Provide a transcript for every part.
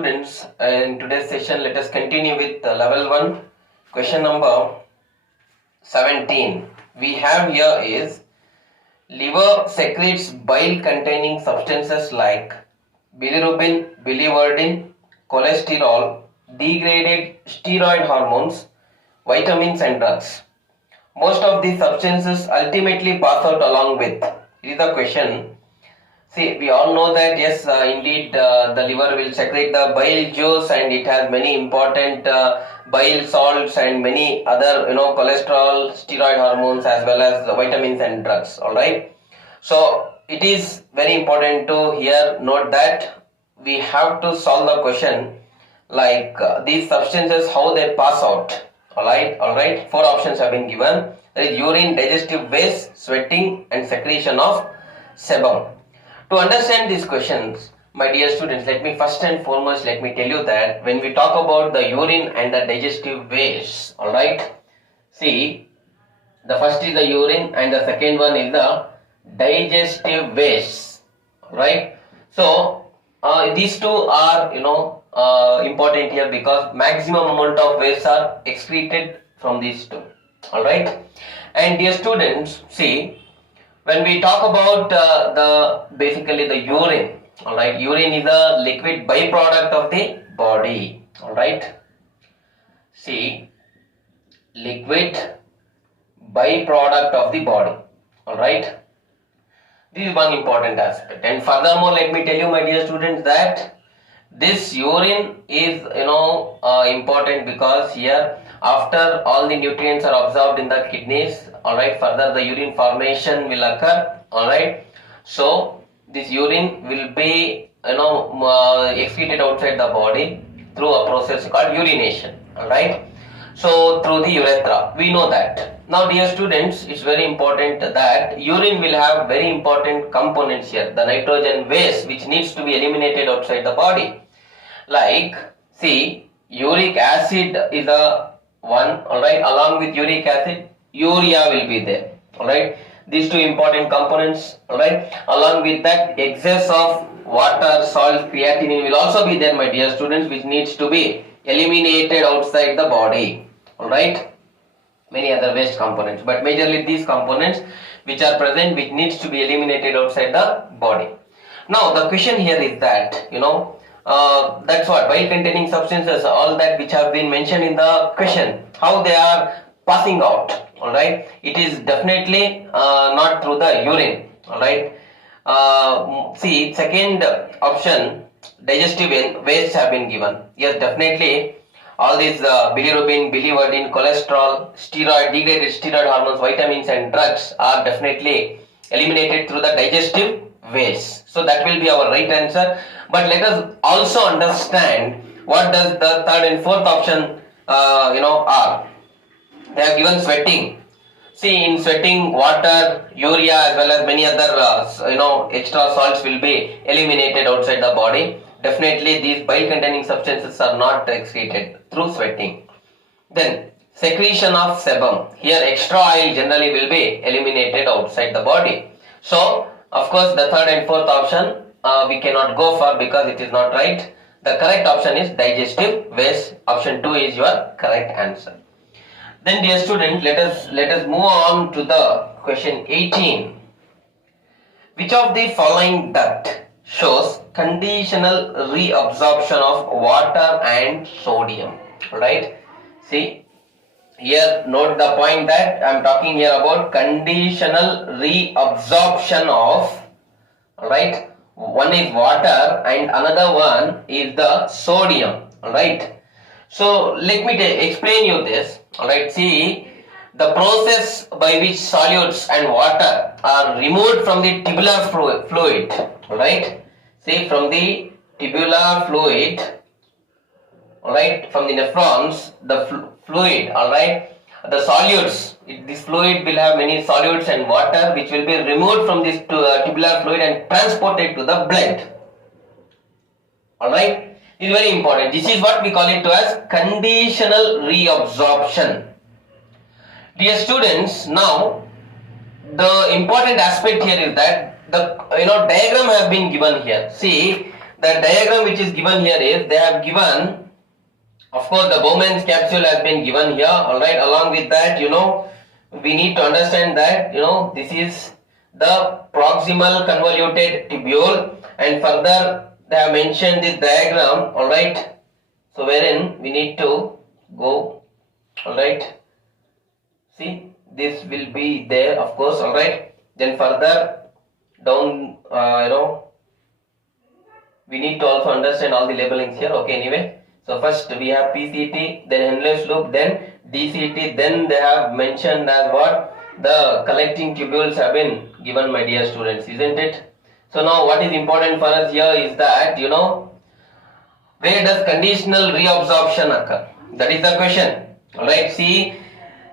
students, in today's session let us continue with level 1 question number 17. We have here is liver secretes bile containing substances like bilirubin, biliverdin, cholesterol, degraded steroid hormones, vitamins and drugs. Most of these substances ultimately pass out along with. This is the question. See, we all know that yes, indeed the liver will secrete the bile juice and it has many important bile salts and many other cholesterol, steroid hormones as well as the vitamins and drugs. Alright. So it is very important to here note that we have to solve the question like these substances how they pass out. Alright. 4 options have been given. There is urine, digestive waste, sweating and secretion of sebum. To understand these questions, my dear students, let me first and foremost tell you that when we talk about the urine and the digestive waste, alright, see, the first is the urine and the second one is the digestive waste, right? So, these two are, important here because maximum amount of waste are excreted from these two, alright? And dear students, see, when we talk about basically the urine, alright, urine is a liquid byproduct of the body, alright. See, liquid byproduct of the body, alright. This is one important aspect. And furthermore, let me tell you, my dear students, that this urine is important because here after all the nutrients are absorbed in the kidneys, alright, further the urine formation will occur, alright. So this urine will be excreted outside the body through a process called urination, alright. So through the urethra, we know that. Now dear students, it's very important that urine will have very important components here, the nitrogen waste which needs to be eliminated outside the body. Like, see, uric acid is a one, alright, along with uric acid, urea will be there, alright. These two important components, alright. Along with that, excess of water, salt, creatinine will also be there, my dear students, which needs to be eliminated outside the body, alright. Many other waste components, but majorly these components which are present, which needs to be eliminated outside the body. Now the question here is that, that's what bile containing substances, all that which have been mentioned in the question, how they are passing out, alright. It is definitely not through the urine, alright. See, second option, digestive waste have been given. Yes, definitely all these bilirubin, biliverdin, cholesterol, steroid, degraded steroid hormones, vitamins and drugs are definitely eliminated through the digestive waste. So that will be our right answer. But let us also understand what does the third and fourth option are. They have given sweating. See, in sweating, water, urea as well as many other extra salts will be eliminated outside the body. Definitely these bile containing substances are not excreted through sweating. Then secretion of sebum. Here extra oil generally will be eliminated outside the body. So of course the third and fourth option we cannot go for because it is not right. The correct option is digestive waste. Option 2 is your correct answer. Then dear student, let us move on to the question 18. Which of the following duct shows conditional reabsorption of water and sodium? Right? See, here note the point that I am talking here about conditional reabsorption of, right? One is water and another one is the sodium, alright. So let me explain you this, alright. See, the process by which solutes and water are removed from the tubular fluid, alright. See, from the tubular fluid, alright, from the nephrons, the fluid, alright, the solutes, this fluid will have many solutes and water which will be removed from this tubular fluid and transported to the blood, alright. This is very important. This is what we call it as conditional reabsorption. Dear students, now the important aspect here is that the diagram has been given here. See, The diagram which is given here is, they have given, of course, the Bowman's capsule has been given here, alright. Along with that, we need to understand that, this is the proximal convoluted tubule, and further they have mentioned this diagram, alright. So wherein we need to go, alright. See, this will be there, of course, alright. Then further down, we need to also understand all the labelings here. Okay, anyway. So first we have PCT, then endless loop, then DCT, then they have mentioned as what? The collecting tubules have been given, my dear students, isn't it? So now what is important for us here is that, where does conditional reabsorption occur? That is the question. Alright, see,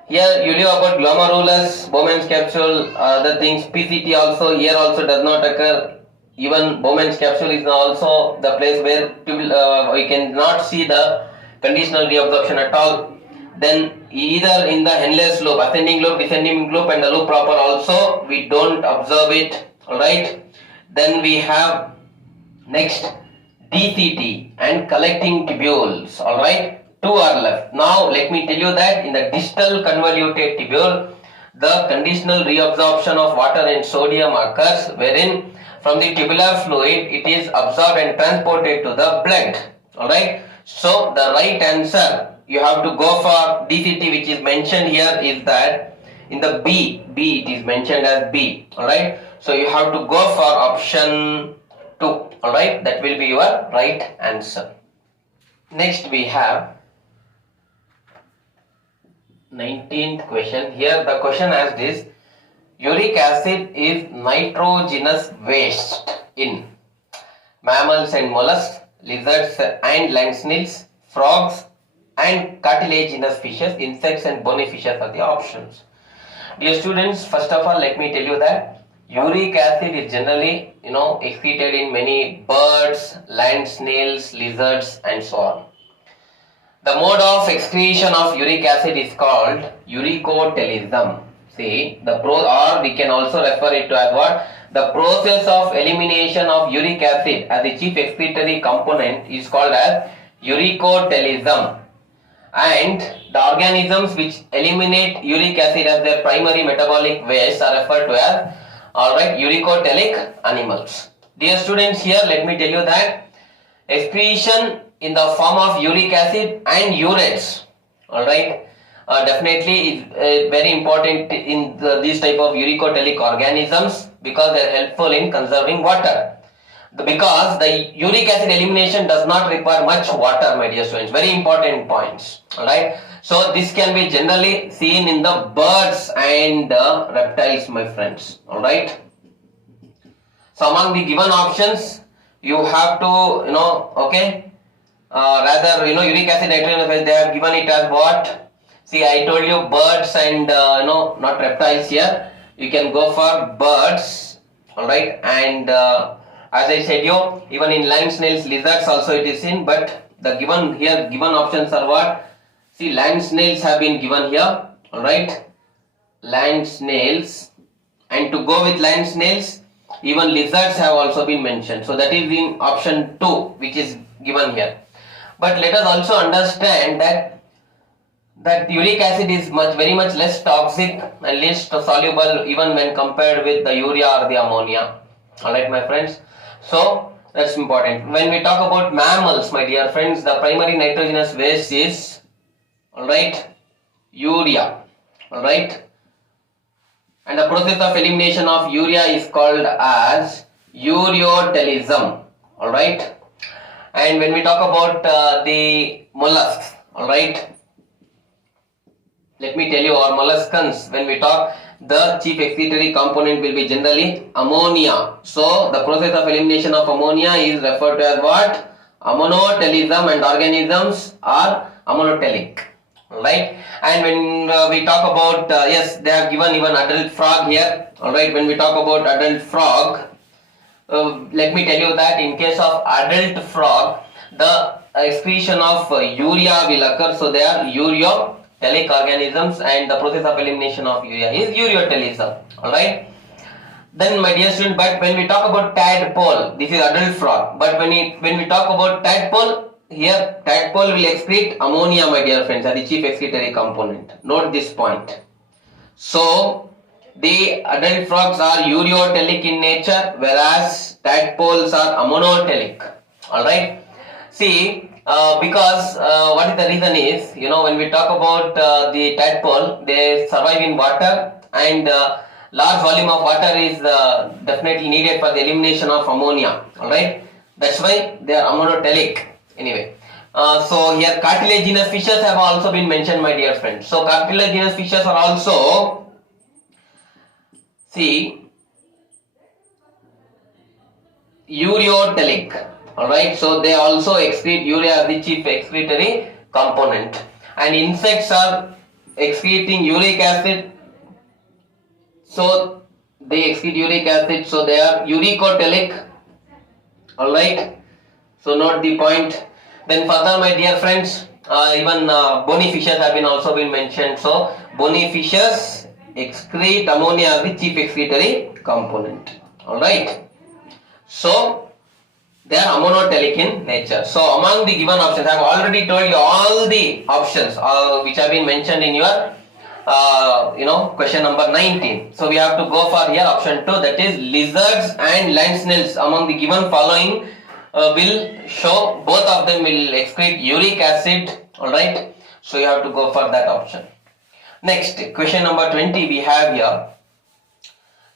here you know about glomerulus, Bowman's capsule, other things, PCT also, here also does not occur. Even Bowman's capsule is also the place where we cannot see the conditional reabsorption at all. Then either in the endless loop, ascending loop, descending loop, and the loop proper also, we don't observe it, alright. Then we have next DCT and collecting tubules, alright. Two are left. Now let me tell you that in the distal convoluted tubule, the conditional reabsorption of water and sodium occurs, wherein from the tubular fluid it is absorbed and transported to the blood, alright. So the right answer you have to go for DCT, which is mentioned here, is that in the B it is mentioned as B, alright. So you have to go for option 2, alright. That will be your right answer. Next we have 19th question. Here the question asked is, uric acid is nitrogenous waste in mammals and mollusks, lizards and land snails, frogs and cartilaginous fishes, insects and bony fishes are the options. Dear students, first of all let me tell you that uric acid is generally excreted in many birds, land snails, lizards and so on. The mode of excretion of uric acid is called uricotelism. See, or we can also refer it to as what? The process of elimination of uric acid as the chief excretory component is called as uricotelism. And the organisms which eliminate uric acid as their primary metabolic waste are referred to as, alright, uricotelic animals. Dear students, here let me tell you that excretion in the form of uric acid and urates, alright, definitely is very important in these type of uricotelic organisms, because they are helpful in conserving water. Because the uric acid elimination does not require much water, my dear students. Very important points, alright. So this can be generally seen in the birds and reptiles, my friends, alright. So among the given options, you have to, uric acid nitrogenous waste, they have given it as what? See, I told you birds and not reptiles here. You can go for birds, alright, and as I said you, even in land snails, lizards also it is in, but the given options are what? See, land snails have been given here, alright, land snails, and to go with land snails, even lizards have also been mentioned. So that is in option 2, which is given here. But let us also understand that uric acid is very much less toxic and less soluble even when compared with the urea or the ammonia. Alright, my friends. So that's important. When we talk about mammals, my dear friends, the primary nitrogenous waste is, alright, urea, alright, and the process of elimination of urea is called as ureotelism, alright. And when we talk about the mollusks, alright, let me tell you, our molluscans, when we talk, the chief excretory component will be generally ammonia. So the process of elimination of ammonia is referred to as what? Ammonotelism, and organisms are ammonotelic. Alright, and when we talk about, yes, they have given even adult frog here. Alright, when we talk about adult frog, let me tell you that in case of adult frog, the excretion of urea will occur. So they are ureotelic organisms, and the process of elimination of urea is ureotelism. Alright, Then my dear student, but when we talk about tadpole, this is adult frog. But when we talk about tadpole, here tadpole will excrete ammonia, my dear friends, are the chief excretory component. Note this point. So the adult frogs are ureotelic in nature, whereas tadpoles are ammonotelic. Alright. See, because what is the reason is, when we talk about the tadpole, they survive in water, and large volume of water is definitely needed for the elimination of ammonia. Alright. That's why they are ammonotelic. Anyway. So here cartilaginous fishes have also been mentioned, my dear friends. So cartilaginous fishes are also, see, ureotelic. Alright, so they also excrete urea as the chief excretory component. And insects are excreting uric acid. So they excrete uric acid, so they are uricotelic. Alright, so note the point. Then further, my dear friends, even bony fishes have also been mentioned. So bony fishes excrete ammonia as the chief excretory component. Alright, so they are ammonotelic in nature. So among the given options, I have already told you all the options which have been mentioned in your question number 19. So we have to go for here option 2, that is lizards and land snails among the given following will show both of them will excrete uric acid. Alright, so you have to go for that option. Next, question number 20 we have here.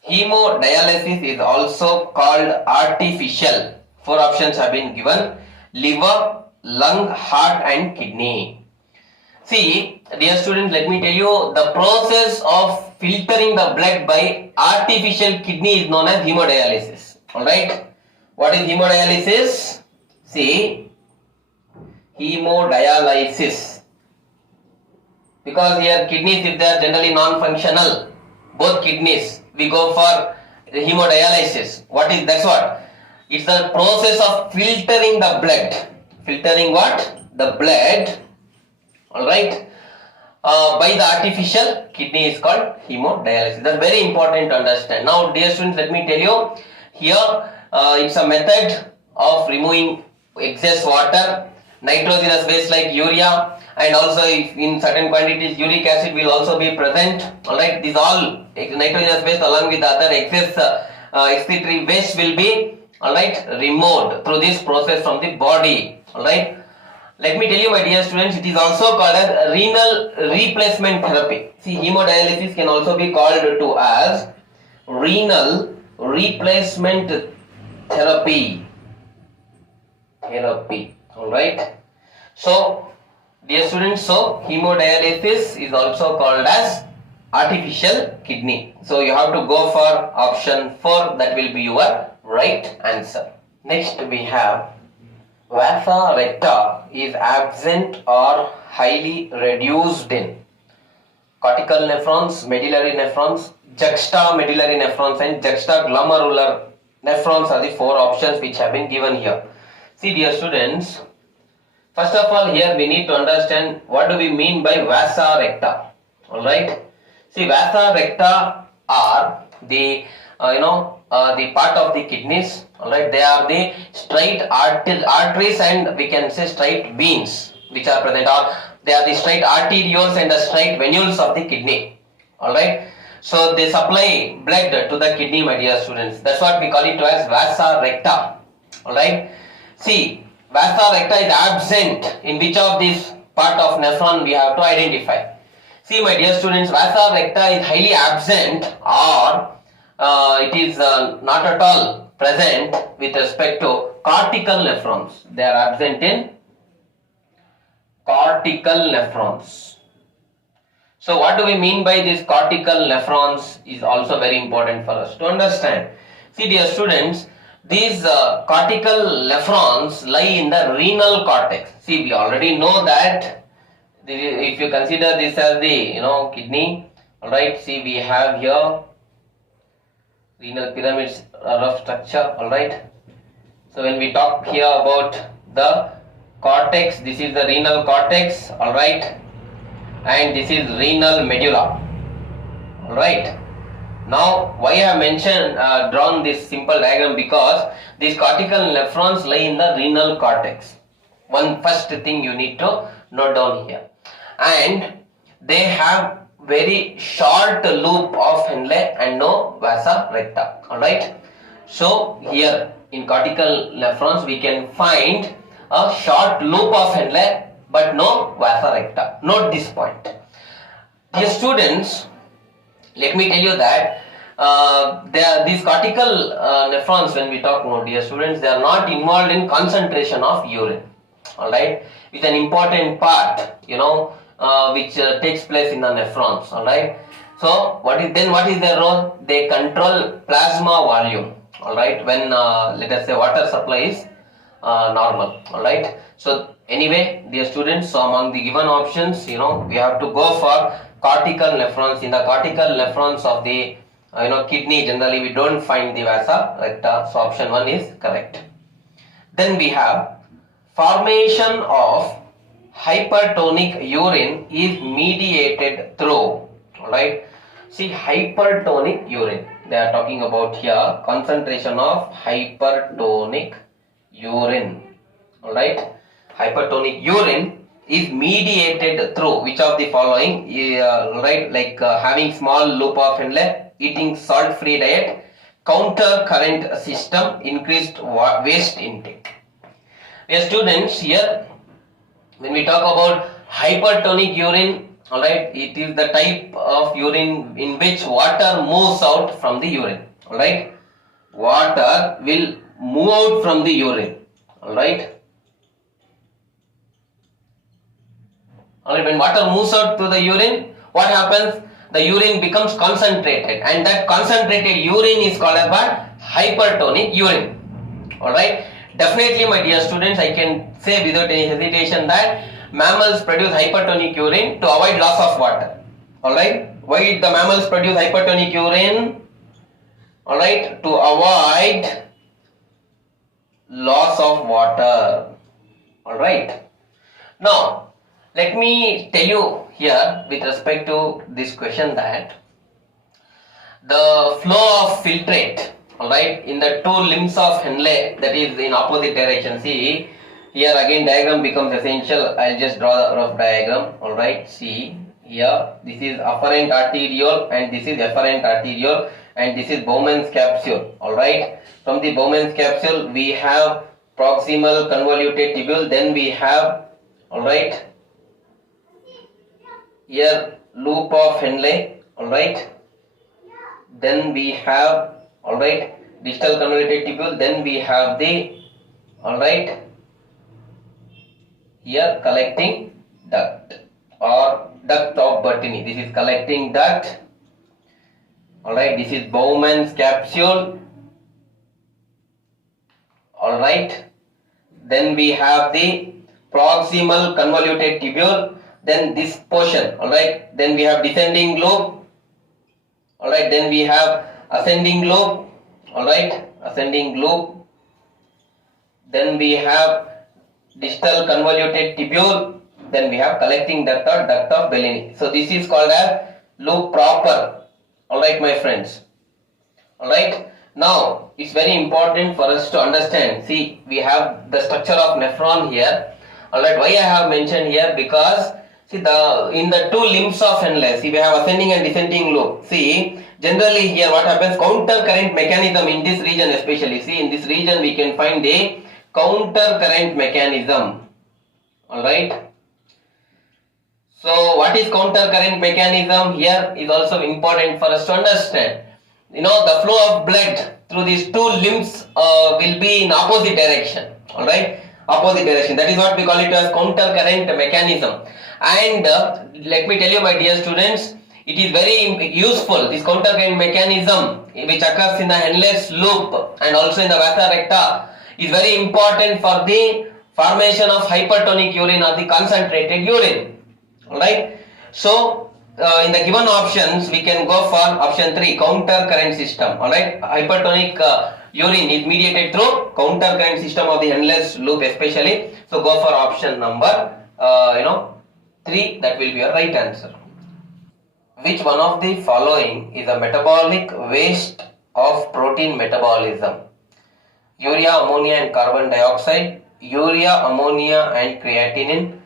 Hemodialysis is also called artificial. 4 options have been given: liver, lung, heart and kidney. See, dear students, let me tell you, the process of filtering the blood by artificial kidney is known as hemodialysis. Alright, what is hemodialysis? See, hemodialysis, because here kidneys, if they are generally non-functional, both kidneys, we go for hemodialysis. What is that's what? It's the process of filtering the blood. Filtering what? The blood. Alright. By the artificial kidney is called hemodialysis. That's very important to understand. Now, dear students, let me tell you, here it's a method of removing excess water, nitrogenous waste like urea, and also if in certain quantities uric acid will also be present. Alright, these all nitrogenous waste along with other excess excretory waste will be removed through this process from the body. Alright, let me tell you, my dear students, it is also called as renal replacement therapy. See, hemodialysis can also be called to as renal replacement therapy. Alright, so dear students, so hemodialysis is also called as artificial kidney. So you have to go for option 4, that will be your right answer. Next we have Vasa recta is absent or highly reduced in cortical nephrons, medullary nephrons, juxtamedullary nephrons and juxtaglomerular nephrons are the 4 options which have been given here. See, dear students, first of all, here we need to understand what do we mean by Vasa recta. Alright, see, Vasa recta are the the part of the kidneys. Alright, they are the straight arteries and we can say straight veins which are present, or they are the straight arterioles and the straight venules of the kidney. Alright, so they supply blood to the kidney, my dear students. That's what we call it as Vasa recta. Alright, see, Vasa recta is absent in which of these part of nephron we have to identify. See, my dear students, Vasa recta is highly absent or it is not at all present with respect to cortical nephrons. They are absent in cortical nephrons. So what do we mean by these cortical nephrons is also very important for us to understand. See, dear students, these cortical nephrons lie in the renal cortex. See, we already know that if you consider this as the kidney, alright, see, we have here renal pyramids, rough structure. Alright, so when we talk here about the cortex, this is the renal cortex. Alright, and this is renal medulla. Alright, Now, why I have mentioned drawn this simple diagram, because these cortical nephrons lie in the renal cortex. One first thing you need to note down here, and they have very short loop of Henle and no Vasa recta. All right. So here in cortical nephrons we can find a short loop of Henle but no Vasa recta. Note this point. Dear students, let me tell you that these cortical nephrons, when we talk about, dear students, they are not involved in concentration of urine. Alright, it's an important part, which takes place in the nephrons. Alright, so what is their role? They control plasma volume. Alright, when let us say water supply is normal. Alright, so anyway, dear students, so among the given options, we have to go for cortical nephrons. In the cortical nephrons of the kidney, generally we don't find the Vasa recta, so option 1 is correct. Then we have formation of hypertonic urine is mediated through. Alright, see, hypertonic urine, they are talking about here concentration of hypertonic urine. Alright, hypertonic urine is mediated through which of the following? Right, like having small loop of Henle, eating salt free diet, counter current system, increased waste intake. Dear students, here when we talk about hypertonic urine, alright, it is the type of urine in which water moves out from the urine. Alright, water will move out from the urine. Alright, when water moves out to the urine, what happens? The urine becomes concentrated, and that concentrated urine is called as hypertonic urine. Alright, definitely my dear students, I can say without any hesitation that mammals produce hypertonic urine to avoid loss of water. Alright, why the mammals produce hypertonic urine? Alright, to avoid loss of water. Alright, now let me tell you here with respect to this question that the flow of filtrate, alright, in the two limbs of Henle, that is in opposite direction. See, here again diagram becomes essential. I'll just draw the rough diagram. Alright, see here, this is afferent arteriole and this is efferent arteriole, and this is Bowman's capsule. Alright, from the Bowman's capsule we have proximal convoluted tubule, then we have, alright, here loop of Henle. Alright, then we have, alright, distal convoluted tubule, then we have the, alright, here collecting duct or duct of Bertini. This is collecting duct. Alright, this is Bowman's capsule. Alright, then we have the proximal convoluted tubule, then this portion. Alright, then we have descending loop. Alright, then we have ascending loop. Alright, ascending loop. Then we have distal convoluted tubule. Then we have collecting duct or duct of Bellini. So this is called as loop proper. Alright, my friends. Alright, now it's very important for us to understand. See, we have the structure of nephron here. Alright, why I have mentioned here? Because see, in the two limbs of Henle, see, we have ascending and descending loop. See, generally here what happens? Counter current mechanism in this region especially. See, in this region we can find a counter current mechanism. Alright. So what is counter current mechanism? Here is also important for us to understand. The flow of blood through these two limbs will be in opposite direction. Alright, opposite direction. That is what we call it as counter current mechanism. And let me tell you, my dear students, it is very useful. This counter current mechanism which occurs in the Henle's loop and also in the Vasa recta is very important for the formation of hypertonic urine or the concentrated urine. Alright, so in the given options we can go for option 3, counter current system. Alright, hypertonic urine is mediated through counter current system of the Henle's loop especially. So go for option number 3, that will be your right answer. which one of the following is a metabolic waste of protein metabolism? Urea, ammonia and carbon dioxide, urea, ammonia and creatinine,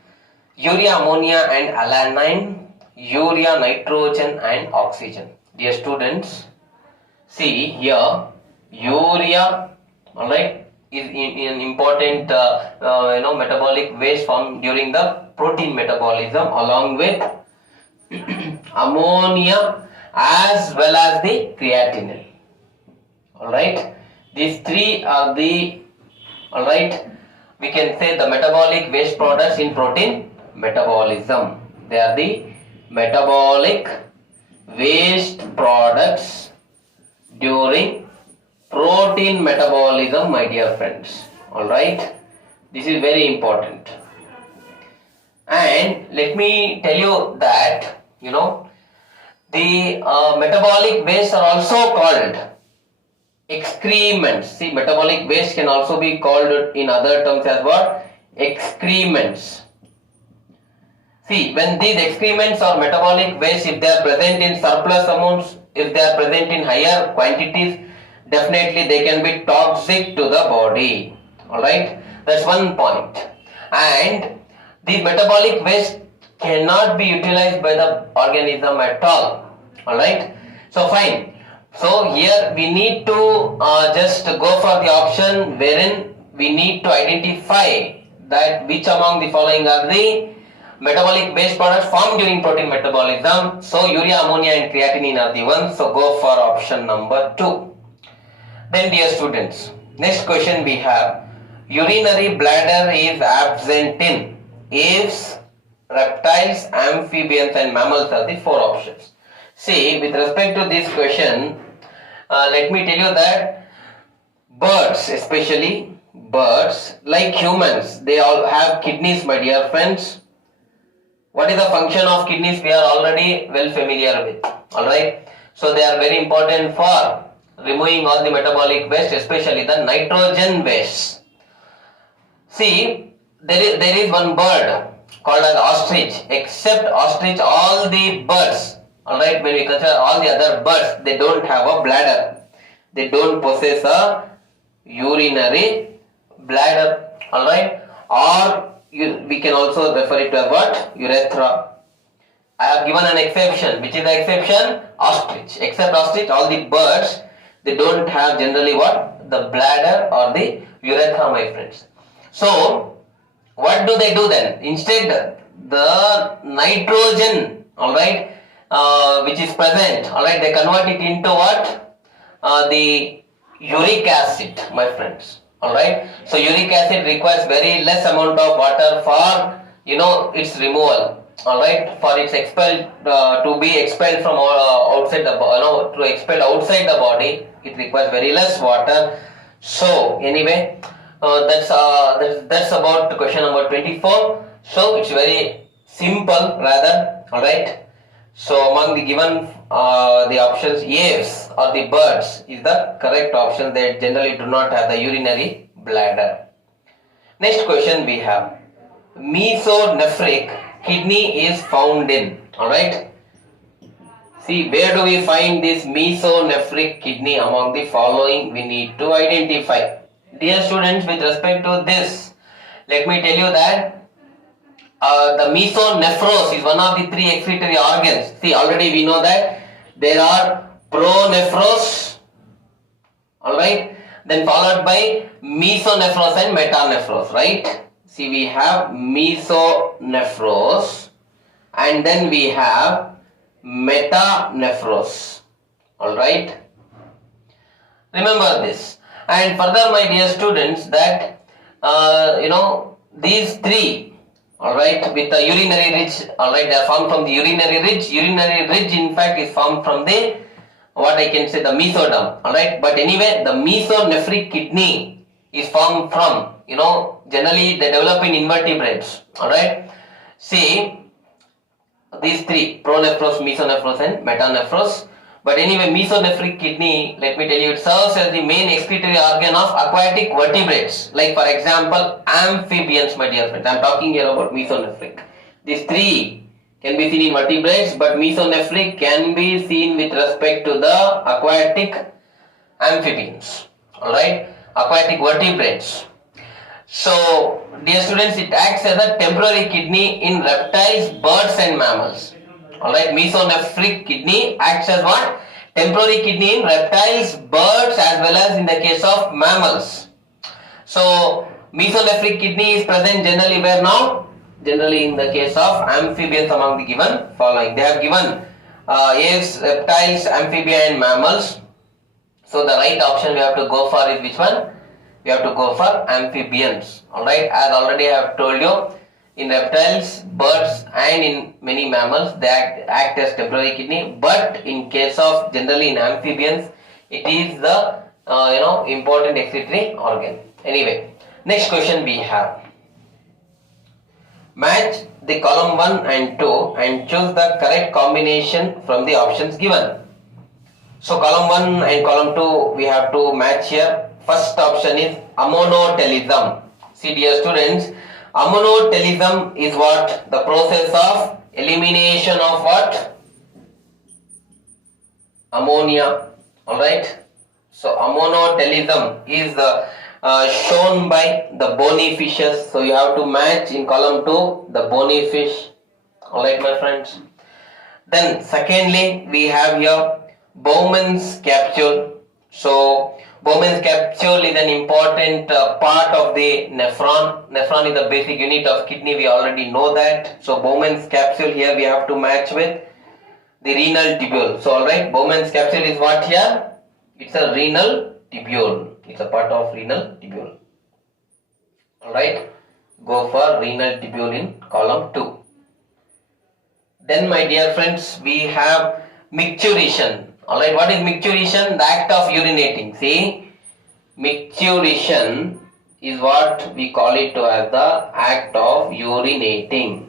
urea, ammonia and alanine, urea, nitrogen and oxygen. Dear students, see here, urea, alright, is an important metabolic waste formed during the protein metabolism, along with ammonia as well as the creatinine. Alright, these three are the, alright, we can say the metabolic waste products in protein metabolism. They are the metabolic waste products during protein metabolism, my dear friends. Alright, this is very important. And let me tell you that, the metabolic waste are also called excrements. See, metabolic waste can also be called in other terms as what? Excrements. See, when these excrements or metabolic waste, if they are present in surplus amounts, if they are present in higher quantities, definitely they can be toxic to the body. Alright, that's one point. And the metabolic waste cannot be utilized by the organism at all. Alright, so fine. So here we need to just go for the option wherein we need to identify that which among the following are the metabolic waste products formed during protein metabolism. So urea, ammonia and creatinine are the ones. So go for option number 2. Then dear students, next question we have, urinary bladder is absent in aves, reptiles, amphibians and mammals are the 4 options. See, with respect to this question, let me tell you that birds, especially birds like humans, they all have kidneys, my dear friends. What is the function of kidneys? We are already well familiar with. Alright, so they are very important for removing all the metabolic waste, especially the nitrogen waste. See, there is one bird called as ostrich. Except ostrich, all the birds, alright, when we consider all the other birds, they don't have a bladder. They don't possess a urinary bladder. Alright, or we can also refer it to a what? Urethra. I have given an exception. Which is the exception? Ostrich. Except ostrich, all the birds, they don't have generally what? The bladder or the urethra, my friends. So, what do they do then? Instead, the nitrogen, alright, which is present, alright, they convert it into what? The uric acid, my friends. Alright, so uric acid requires very less amount of water for its removal. Alright, for its expelled to be expelled from outside the to expelled outside the body, it requires very less water. So anyway, that's about question number 24. So it's very simple rather. Alright, so among the given the options, aves or the birds is the correct option. They generally do not have the urinary bladder. Next question we have, mesonephric kidney is found in. Alright, see, where do we find this mesonephric kidney among the following? We need to identify. Dear students, with respect to this, let me tell you that the mesonephros is one of the 3 excretory organs. See, already we know that there are pronephros, alright, then followed by mesonephros and metanephros, right? See, we have mesonephros and then we have metanephros, alright. Remember this. And further, my dear students, that these 3, alright, with the urinary ridge, alright, they are formed from the urinary ridge. Urinary ridge in fact is formed from the, what I can say, the mesoderm, alright. But anyway, the mesonephric kidney is formed from, generally they develop in invertebrates, alright. See, these 3, pronephros, mesonephros and metanephros. But anyway, mesonephric kidney, let me tell you, it serves as the main excretory organ of aquatic vertebrates. Like for example, amphibians, my dear friends. I am talking here about mesonephric. These 3 can be seen in vertebrates, but mesonephric can be seen with respect to the aquatic amphibians. Alright, aquatic vertebrates. So, dear students, it acts as a temporary kidney in reptiles, birds and mammals. Alright, mesonephric kidney acts as what? Temporary kidney in reptiles, birds as well as in the case of mammals. So, mesonephric kidney is present generally where now? Generally in the case of amphibians among the given following. They have given aves, reptiles, amphibia and mammals. So the right option we have to go for is which one? We have to go for amphibians. Alright, as already I have told you, in reptiles, birds and in many mammals they act as temporary kidney, but in case of generally in amphibians it is the important excretory organ. Anyway, next question we have. Match the column 1 and 2 and choose the correct combination from the options given. So column 1 and column 2 we have to match here. First option is ammonotelism. See dear students, ammonotelism is what? The process of elimination of what? Ammonia. Alright. So ammonotelism is shown by the bony fishes. So you have to match in column 2 the bony fish. Alright my friends. Then secondly we have here Bowman's capsule. So Bowman's capsule is an important part of the nephron. Nephron is the basic unit of kidney, we already know that. So Bowman's capsule here we have to match with the renal tubule. So alright, Bowman's capsule is what here? It's a renal tubule. It's a part of renal tubule. Alright, go for renal tubule in column 2. Then my dear friends, we have micturition. Alright, what is micturition? The act of urinating. See, micturition is what we call it as the act of urinating.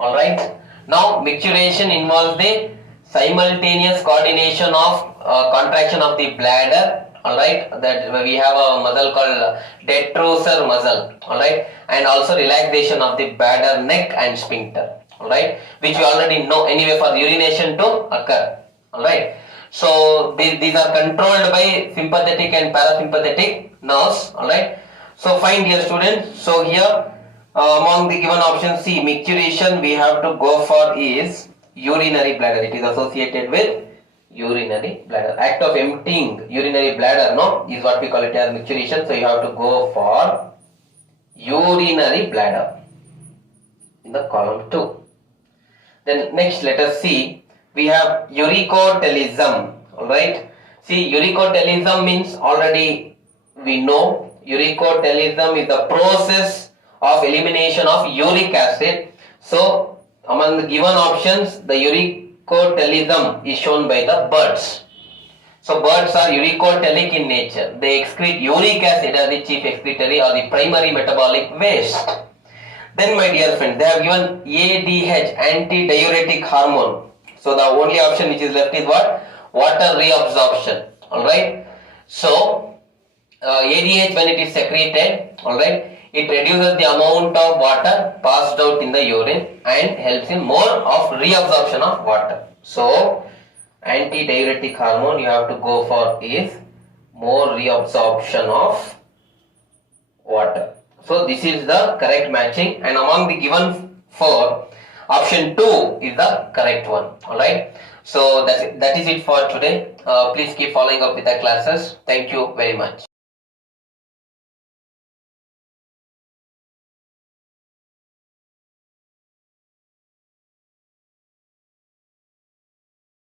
Alright, now micturition involves the simultaneous coordination of contraction of the bladder. Alright, that we have a muscle called detrusor muscle. Alright, and also relaxation of the bladder, neck and sphincter. Alright, which we already know anyway for the urination to occur. Alright, so these are controlled by sympathetic and parasympathetic nerves. Alright, so fine dear students. So here among the given options, see, micturition we have to go for is urinary bladder. It is associated with urinary bladder. Act of emptying urinary bladder, no, is what we call it as micturition. So you have to go for urinary bladder in the column 2. Then next let us see, we have uricotelism. Alright, see, uricotelism means already we know uricotelism is the process of elimination of uric acid. So among the given options, the uricotelism is shown by the birds. So birds are uricotelic in nature. They excrete uric acid as the chief excretory or the primary metabolic waste. Then my dear friend, they have given ADH, antidiuretic hormone. So the only option which is left is what? Water reabsorption. Alright. So ADH, when it is secreted, alright, it reduces the amount of water passed out in the urine and helps in more of reabsorption of water. So antidiuretic hormone you have to go for is more reabsorption of water. So this is the correct matching, and among the given 4, option 2 is the correct one. Alright. So that is it for today. Please keep following up with the classes. Thank you very much.